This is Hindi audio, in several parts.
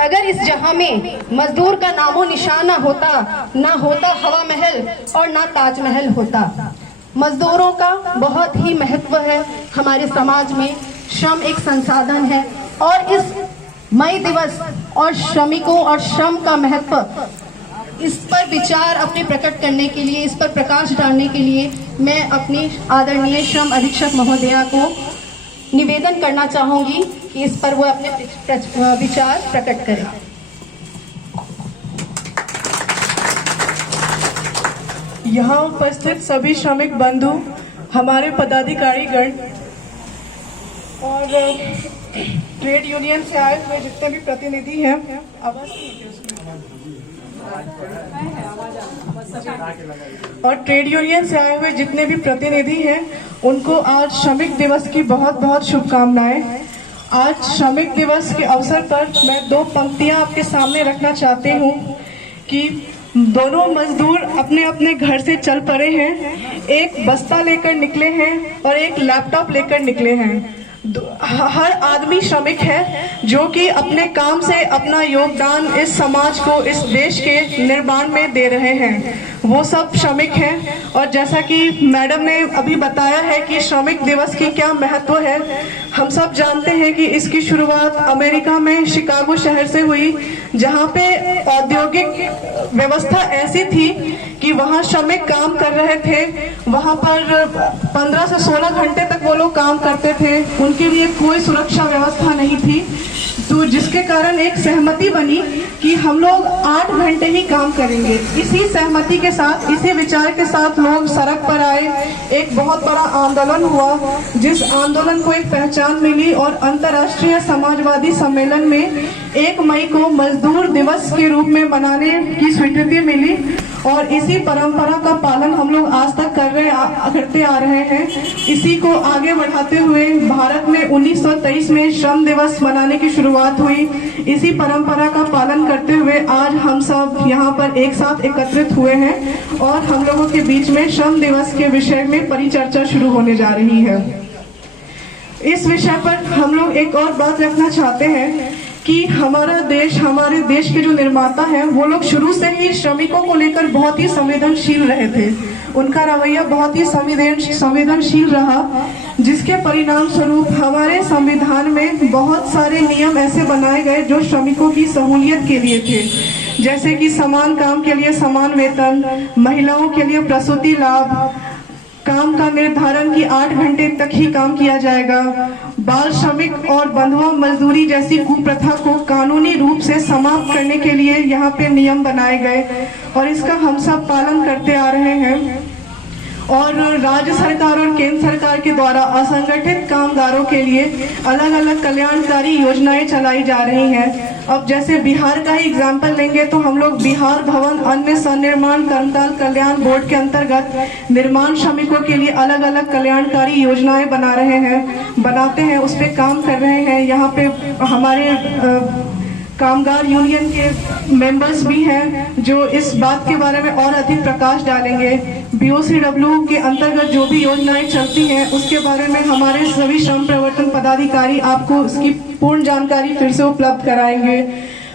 अगर इस जहां में मजदूर का नामो निशान ना होता हवा महल और ना ताजमहल होता। मजदूरों का बहुत ही महत्व है हमारे समाज में। श्रम एक संसाधन है और इस मई दिवस और श्रमिकों और श्रम का महत्व, इस पर विचार अपने प्रकट करने के लिए, इस पर प्रकाश डालने के लिए मैं अपनी आदरणीय श्रम अधीक्षक महोदया को निवेदन करना चाहूंगी कि इस पर वो अपने विचार प्रकट करें। यहाँ उपस्थित सभी श्रमिक बंधु, हमारे पदाधिकारी गण और ट्रेड यूनियन से आए हुए जितने भी प्रतिनिधि हैं, और ट्रेड यूनियन से आए हुए जितने भी प्रतिनिधि हैं, उनको आज श्रमिक दिवस की बहुत बहुत शुभकामनाएं। आज श्रमिक दिवस के अवसर पर मैं दो पंक्तियां आपके सामने रखना चाहती हूं कि दोनों मजदूर अपने अपने घर से चल पड़े हैं। एक बस्ता लेकर निकले हैं और एक लैपटॉप लेकर निकले हैं। हर आदमी श्रमिक है जो कि अपने काम से अपना योगदान इस समाज को, इस देश के निर्माण में दे रहे हैं। वो सब श्रमिक हैं। और जैसा कि मैडम ने अभी बताया है कि श्रमिक दिवस की क्या महत्व है, हम सब जानते हैं कि इसकी शुरुआत अमेरिका में शिकागो शहर से हुई, जहां पे औद्योगिक व्यवस्था ऐसी थी कि वहां श्रमिक काम कर रहे थे। वहां पर 15 से 16 घंटे तक वो लोग काम करते थे। उनके लिए कोई सुरक्षा व्यवस्था नहीं थी, तो जिसके कारण एक सहमति बनी कि हम लोग 8 घंटे ही काम करेंगे। इसी सहमति के साथ, इसी विचार के साथ लोग सड़क पर आए। एक बहुत बड़ा आंदोलन हुआ, जिस आंदोलन को एक पहचान मिली और अंतर्राष्ट्रीय समाजवादी सम्मेलन में 1 मई को मजदूर दिवस के रूप में मनाने की स्वीकृति मिली। और इसी परंपरा का पालन हम लोग आज तक करते आ रहे हैं। इसी को आगे बढ़ाते हुए भारत में 1923 में श्रम दिवस मनाने की शुरुआत हुई। इसी परंपरा का पालन करते हुए आज हम सब यहाँ पर एक साथ एकत्रित हुए हैं और हम लोगों के बीच में श्रम दिवस के विषय में परिचर्चा शुरू होने जा रही है। इस विषय पर हम लोग एक और बात रखना चाहते हैं कि हमारा देश, हमारे देश के जो निर्माता हैं, वो लोग शुरू से ही श्रमिकों को लेकर बहुत ही संवेदनशील रहे थे। उनका रवैया बहुत ही संवेदनशील रहा, जिसके परिणाम स्वरूप हमारे संविधान में बहुत सारे नियम ऐसे बनाए गए जो श्रमिकों की सहूलियत के लिए थे। जैसे कि समान काम के लिए समान वेतन, महिलाओं के लिए प्रसूति लाभ, काम का निर्धारण कि 8 घंटे तक ही काम किया जाएगा, बाल श्रमिक और बंधुआ मजदूरी जैसी कुप्रथा को कानूनी रूप से समाप्त करने के लिए यहाँ पे नियम बनाए गए और इसका हम सब पालन करते आ रहे हैं। और राज्य सरकार और केंद्र सरकार के द्वारा असंगठित कामगारों के लिए अलग अलग कल्याणकारी योजनाएं चलाई जा रही हैं। अब जैसे बिहार का ही एग्जाम्पल लेंगे तो हम लोग बिहार भवन अन्य सन्निर्माण कर्मचारी कल्याण बोर्ड के अंतर्गत निर्माण श्रमिकों के लिए अलग अलग कल्याणकारी योजनाएं बनाते हैं, उस पर काम कर रहे हैं। यहाँ पे हमारे कामगार यूनियन के मेंबर्स भी हैं जो इस बात के बारे में और अधिक प्रकाश डालेंगे। BOCW के अंतर्गत जो भी योजनाएं चलती हैं उसके बारे में हमारे सभी श्रम प्रवर्तन पदाधिकारी आपको इसकी पूर्ण जानकारी फिर से उपलब्ध कराएंगे।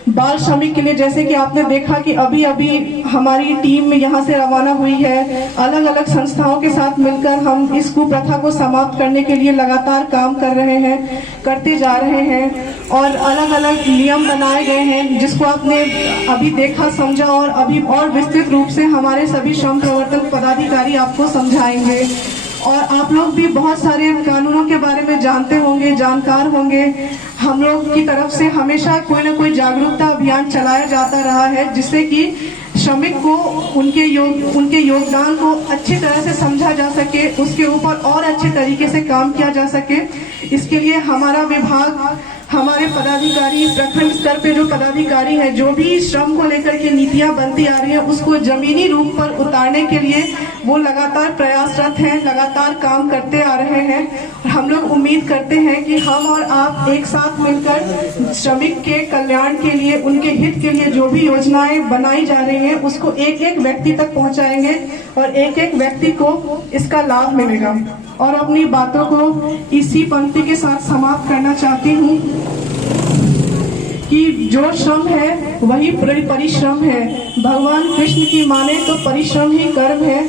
बाल श्रमिक के लिए जैसे कि आपने देखा कि अभी अभी हमारी टीम यहाँ से रवाना हुई है। अलग अलग संस्थाओं के साथ मिलकर हम इस कुप्रथा को समाप्त करने के लिए लगातार काम करते जा रहे हैं और अलग अलग नियम बनाए गए हैं, जिसको आपने अभी देखा, समझा और अभी और विस्तृत रूप से हमारे सभी श्रम प्रवर्तन पदाधिकारी आपको समझाएंगे। और आप लोग भी बहुत सारे कानूनों के बारे में जानते होंगे, जानकार होंगे। हम लोग की तरफ से हमेशा कोई ना कोई जागरूकता अभियान चलाया जाता रहा है, जिससे कि श्रमिक को उनके योगदान को अच्छी तरह से समझा जा सके, उसके ऊपर और अच्छे तरीके से काम किया जा सके। इसके लिए हमारा विभाग, हमारे पदाधिकारी, प्रखंड स्तर पे जो पदाधिकारी है, जो भी श्रम को लेकर के नीतियां बनती आ रही हैं, उसको जमीनी रूप पर उतारने के लिए वो लगातार प्रयासरत हैं, लगातार काम करते आ रहे हैं। हम लोग उम्मीद करते हैं कि हम और आप एक साथ मिलकर श्रमिक के कल्याण के लिए, उनके हित के लिए जो भी योजनाएं बनाई जा रही हैं उसको एक एक व्यक्ति तक पहुंचाएंगे और एक एक व्यक्ति को इसका लाभ मिलेगा। और अपनी बातों को इसी पंक्ति के साथ समाप्त करना चाहती हूँ कि जो श्रम है वही परिश्रम है। भगवान कृष्ण की माने तो परिश्रम ही कर्म है,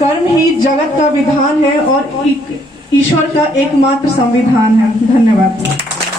कर्म ही जगत का विधान है और ईश्वर का एकमात्र संविधान है। धन्यवाद।